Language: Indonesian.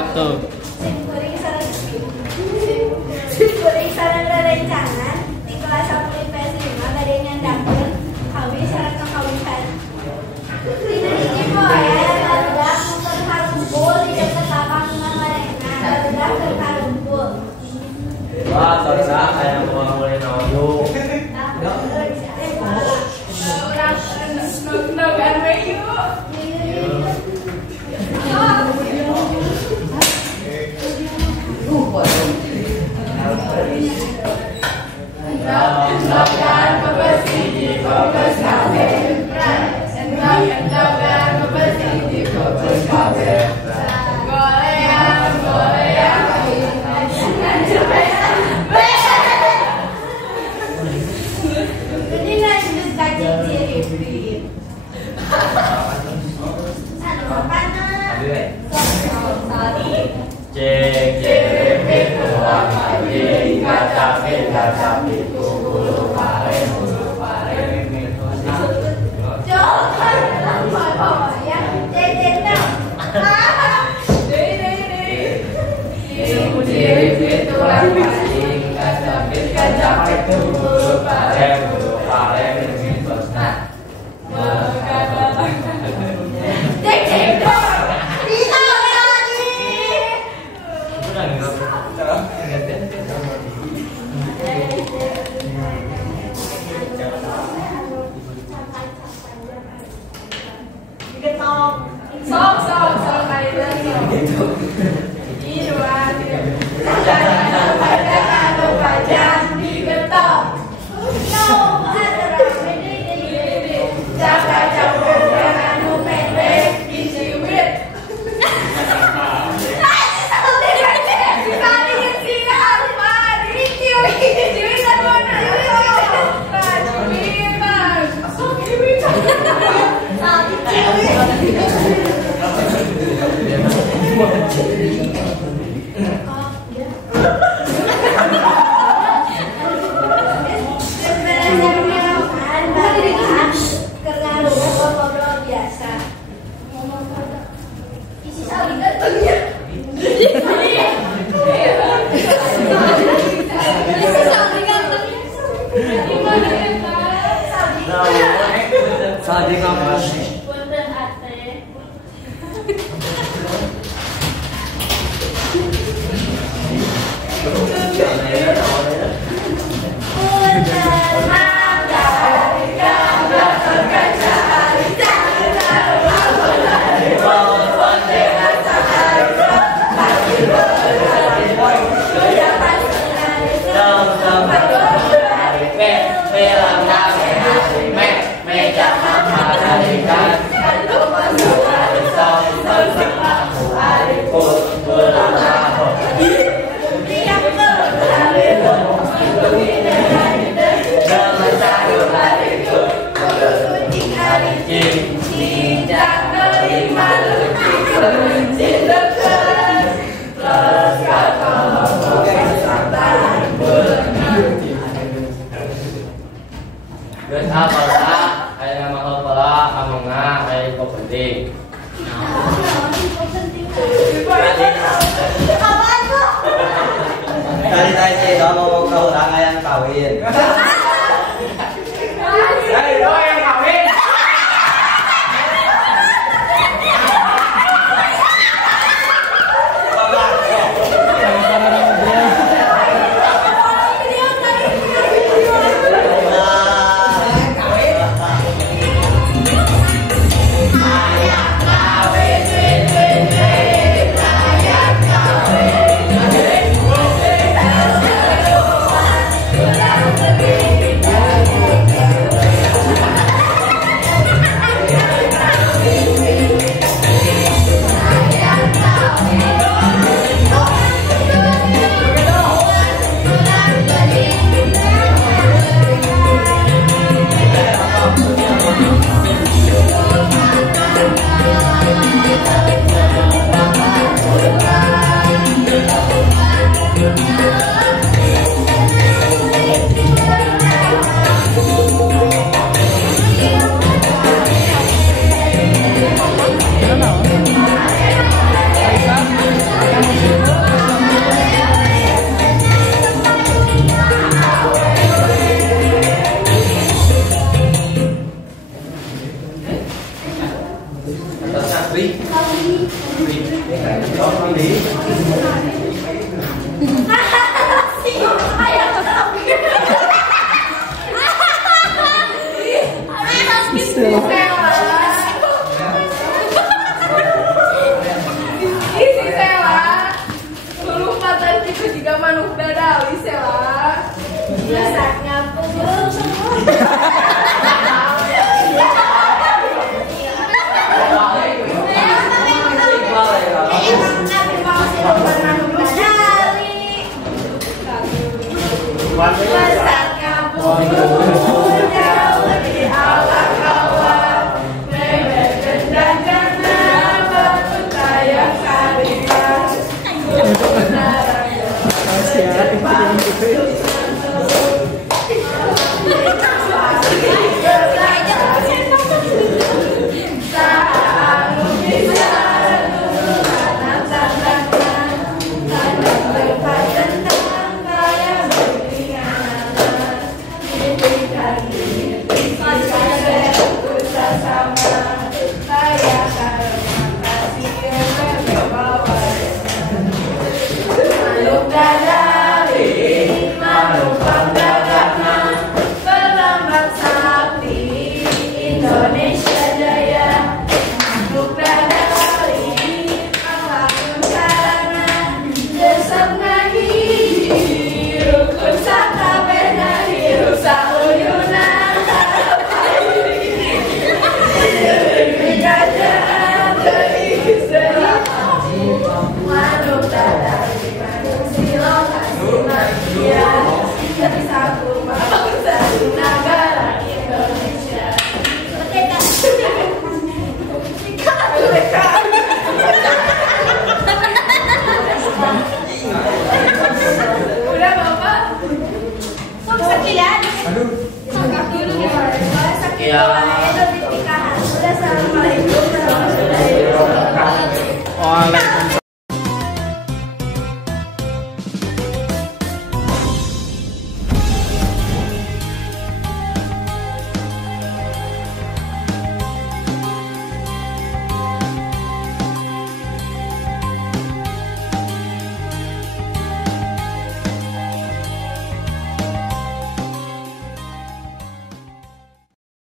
wabarakatuh. Kuring sareng rerencangan di kelas 1 IPS 5 gade nyandakeun kawin sareng kakawinan. Dina hiji poe barudak keur harumpul di deket lapangan marena, barudak keur harumpul. Wah, sorsa kayak mau mulai nonton. Thank you. itu juga manuk dadalis ya lah. Masaknya punggung semua. Masaknya punggung jauh di awal kawan, bebek dan jangan batu kayak kalian. Indonesia Jaya, Manuk Dadali, Angkatun Sarana, Desep Ngahiji, Rukun Sakabena, Hirup Sauyunan, Kerajaan Keistimewaan, Manuk Dadali, Manuk Silong, Kasih Magia, Dari Saku Bangsa Negara Indonesia. Udah Bapak? Sok sekian. Sangkak dulu gimana? Sekian. Itu di nikahan. Udah assalamualaikum.